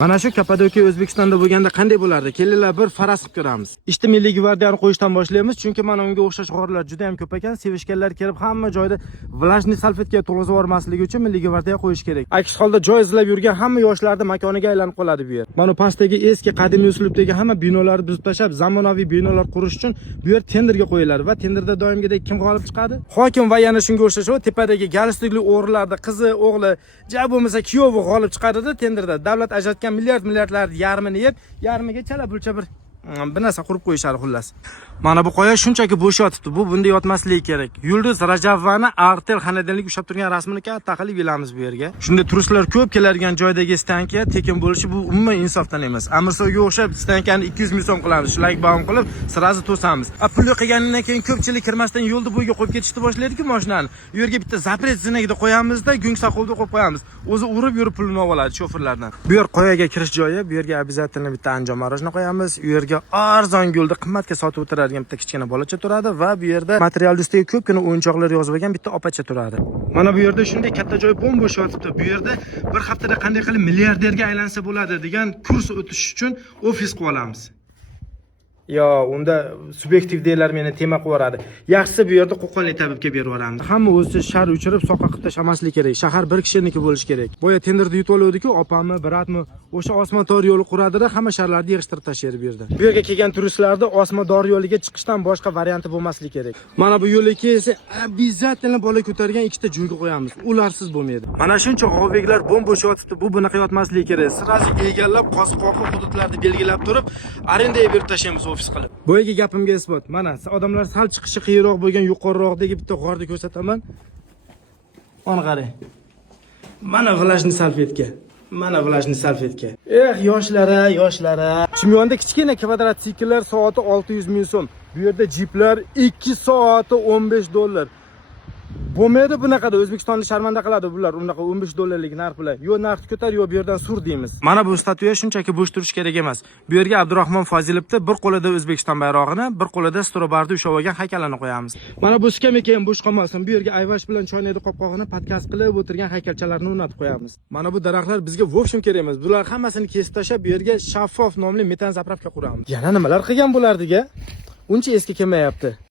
Mana shu Kapadokiya O'zbekistonda bo'lganda qanday bo'lardi? Kelinglar bir faraz qilib ko'ramiz. Ishda Milliy gvardiyani qo'yishdan boshlaymiz, chunki mana unga o'xshash g'orlar juda ham ko'p ekan. Sevishganlar kelib hamma joyda vlajniy salfetkaga to'lg'izib yubormasligi uchun Milliy gvardiya qo'yish kerak. Aks holda joy izlab yurgan hamma yoshlarning makoniga aylanib qoladi bu yer. Mana pastdagi eski qadimiy uslubdagi hamma binolarni buzib tashlab, zamonaviy binolar qurish uchun bu yer tenderga qo'yiladi va tenderda doimgidek kim g'olib chiqadi? Hokim va yana shunga o'xshash o tepadagi galstukli o'g'rilarda qizi, o'g'li, ja bo'lmasa kuyovi g'olib chiqadi-da tenderda. Davlat ajratgan milliardlar yarmini yeb, yarmiga chala pulcha bir narsa qurib qo'yishadi xullas. Mana bu qoya shunchaki bo'sh yotibdi. Bu bunda yotmasligi kerak. Yulduz Rajabovani Artel xonadonlik ushlab turgan rasmini katta qilib ilamiz bu yerga. Shunda turistlar ko'p keladigan joydagi stansiya tekin bo'lishi bu umuman insofdan emas. Amirsoyga o'xshab stansiyani 200 ming so'm qilamiz, shlagbaum qilib, sirazi to'samiz. Pul qilgandan keyin ko'pchilik kirmasdan yo'lda bo'yiga qo'yib ketishni boshlaydi-ku mashinani. Bu yerga bitta zapret zinagida qo'yamizda, gungsaxolda qo'yib qo'yamiz. O'zi urib yurib pulini oladi shoferlardan. Bu yer qoyaga kirish joyi, bu yerga обязательно bitta anjom marojna qo'yamiz. U yerga arzon yo'lda qimmatga sotib o'tiradigan bitta kichkina bolacha turadi va bu yerda material ustiga ko'pgina o'yinchoqlar yozib olgan bitta opacha turadi. Mana bu yerda shunday katta joy bo'sh yotibdi. Bu yerda bir haftada qanday qilib milliarderga aylansa bo'ladi degan kurs o'tish uchun ofis qilib olamiz. Yo, unda subyektiv deylar meni tema qilib yoradi. Yaxshisi bu yerda qo'qonlik tabibga berib yuboramiz. Hamma o'zi shar uchirib soqqa qilib tashlamaslik kerak. Shahar bir kishiniki bo'lishi kerak. Boya tenderda yutib oluvdi-ku, opammi, bratmi, o'sha osmondor yo'li quradida hamma sharlarni yig'ishtirib tashlaydi bu yerda. Bu yerga kelgan turistlarda osmondor yo'liga chiqishdan boshqa varianti bo'lmasligi kerak. Mana bu yo'lga esa обязательно bola ko'targan ikkita joyga qo'yamiz. Ularsiz bo'lmaydi. Mana shuncha g'ovbeklar bo'sh yotibdi. Bu bunaqa yotmasligi kerak. Sirazi egallab, qo'ziqoqli hududlarni belgilab turib, arendaga berib tashlaymiz ofis qilib. Bu yerga gapimga isbot. Mana odamlar sal chiqishi qiyinroq bo'lgan yuqoriroqdagi bitta g'orni ko'rsataman. Mana qarang. Mana vlajniy salfetka. Mana vlajniy salfetka. Yoshlara. Chimyonda kichkina kvadrotsikllar soati 600 ming so'm. Bu yerda jiplar 2 soati 15 dollar. Bo'lmaydi bunaqada, O'zbekistonni sharmanda qiladi bular. Unaqa 15 dollarlik narx bilan. Yo narxni ko'tar, yo bu yerdan sur deymiz. Mana bu statuya shunchaki bo'sh turish kerak emas. Bu yerga Abdurahmon Fozilovni bir qo'lida O'zbekiston bayrog'ini, bir qo'lida Strobarni ushlab olgan haykalini qo'yamiz. Mana bu skameyka ham bo'sh qolmasin. Bu yerga Ayvash bilan choynakni qopqog'ini podkast qilib o'tirgan haykalchalarni o'rnatib qo'yamiz. Mana bu daraxtlar bizga vobshim kerak emas. Bular hammasini kesib tashlab, bu yerga shaffof nomli metan zapravka quramiz. Yana nimalar qilgan bo'lardiga? Uncha eski kelmayapti.